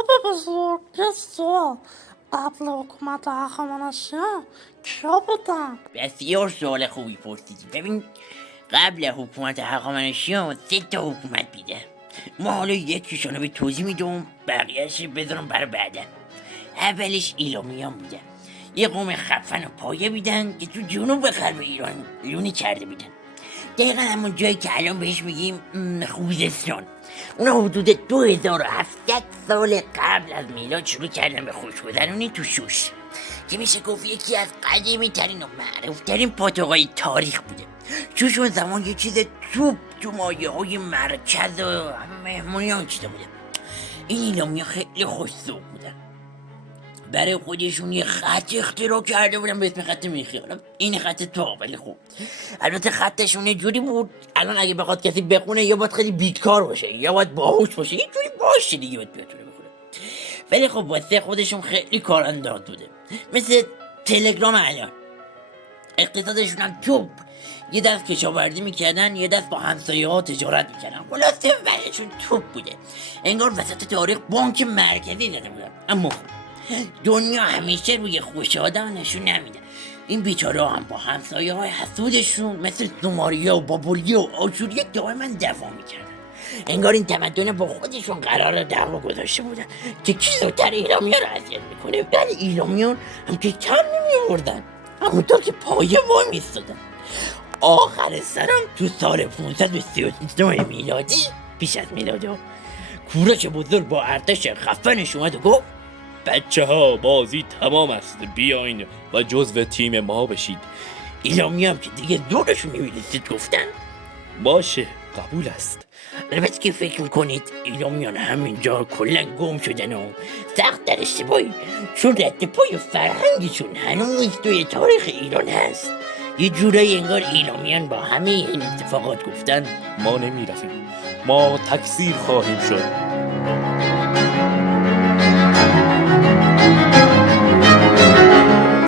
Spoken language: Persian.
جناب بزرگ یه سوال قبل حکومت هخامنشیان کیا بودن؟ بسیار سوال خوبی پرسیدی. ببین، قبل حکومت هخامنشیان 3 حکومت بیده. ما حالا یکیشون رو به توضیح میدم، بقیهش بذارم برای بعدن. اولش ایلامیان بودن، یه قوم خفن و پایه بیدن که تو جنوب غرب ایران لونه کرده بیدن، دقیقا همون جایی که الان بهش میگیم خوزستان. اونا حدود 2700 سال قبل از میلاد شروع کردن به خوشگذرونی تو شوش، که میشه گفت یکی از قدیمی ترین و معروف ترین پاتوقای تاریخ بوده. شوش اون زمان یه چیز توپ تو مایه های مرکز و مهمونیان چیده بوده. این ایلامی خیلی خوش ذوق بودن، برای خودشون یه خط اختراع کرده بودن به اسم خط میخیال. این خط تابل خوب، البته خطشون یه جوری بود الان اگه بخواد کسی بخونه یا باید خیلی بیتکار باشه یا باید باهوش باشه، یه جوری باشه دیگه باید بتونه بخونه. ولی خب واسه خودشون خیلی کارانداز بوده، مثل تلگرام الان. اقتصادشون هم توپ، یه دست کشاورزی میکردن، یه دست با همسایه ها تجارت میکردن. خلاصه ولشون توپ بوده، انگار وسط تاریخ بانک مرکزی زده بودن. اما دنیا همیشه روی خوشه آدم نشون نمیده. این بیچاره هم با همسایه های حسودشون مثل سوماریا و بابولیا و آشوریا دائما دفاع میکردن، انگار این تمدن با خودشون قرار دعوا گذاشته بودن که کی زودتر ایلامیان رو اذیت میکنه. ولی ایلامیان هم که کم نمیوردن، همونطور که پایه وای میستادن. آخر سرم تو سال 533 میلادی پیش از میلاد، کوروش بزرگ با ارتش خفنش اومد و گفت بچه ها بازی تمام است، بیاین و جزو تیم ما بشید. ایلامی هم که دیگه دورشون نمیرسید گفتن باشه، قبول است. البته که فکر میکنید ایلامیان همینجا کلن گم شدن و سخت در اشتباهی، چون رد پای فرهنگشون هنوز توی تاریخ ایران هست. یه جورایی انگار ایلامیان با همه این اتفاقات گفتن ما نمیرفیم، ما تکثیر خواهیم شد.